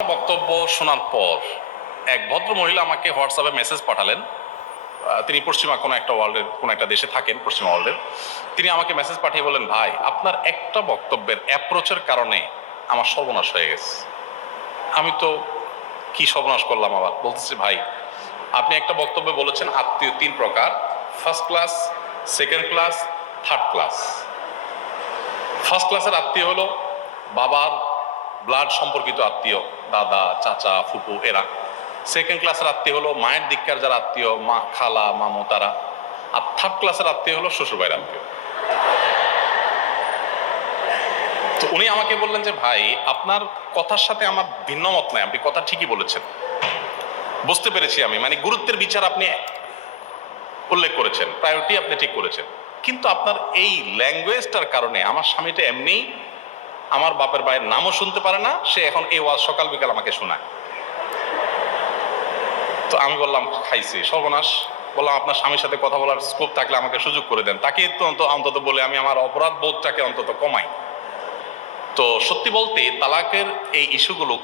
বক্তব্য শোনার পর এক ভদ্র মহিলা আমাকে হোয়াটসঅ্যাপে মেসেজ পাঠালেন। তিনি পশ্চিমা কোনো একটা ওয়ার্ল্ডের কোনো একটা দেশে থাকেন, পশ্চিমা ওয়ার্ল্ডের। তিনি আমাকে মেসেজ পাঠিয়ে বলেন, ভাই আপনার একটা বক্তব্যের অ্যাপ্রোচের কারণে আমার সর্বনাশ হয়ে গেছে। আমি তো কি সর্বনাশ করলাম? আবার বলতেছি, ভাই আপনি একটা বক্তব্যে বলেছেন আত্মীয় তিন প্রকার, first class, second class, third class. First ক্লাসের আত্মীয় হলো বাবার ব্লাড সম্পর্কিত আত্মীয়, দাদা, চাচা, ফুপু এরা। সেকেন্ড ক্লাসের আত্মীয় হলো মায়ের দিককার যারা আত্মীয়, মা, খালা, মামু তারা। আর থার্ড ক্লাসের আত্মীয় হলো শ্বশুরবাড়ির আত্মীয়। তো উনি আমাকে বললেন যে, ভাই আপনার কথার সাথে আমার ভিন্ন মত নাই, আপনি কথা ঠিকই বলেছেন, বুঝতে পেরেছি আমি, মানে গুরুত্বের বিচার আপনি উল্লেখ করেছেন, প্রায়োরিটি আপনি ঠিক করেছেন, কিন্তু আপনার এই ল্যাঙ্গুয়েজটার কারণে আমার স্বামীটা এমনি আমার বাপের ভাইয়ের নামও শুনতে পারে না, সে এখন এই ওয়াজ সকাল বিকাল আমাকে শোনায়। তো আমি বললাম, খাইছি সর্বনাশ। বললাম, আপনার স্বামীর সাথে কথা বলার স্কোপ থাকলে আমাকে সুযোগ করে দেন, তাকে তো অন্তত বলে আমি আমার অপরাধ বোধটাকে অন্তত কমাই। তো সত্যি বলতে তালাকের এই ইস্যুগুলো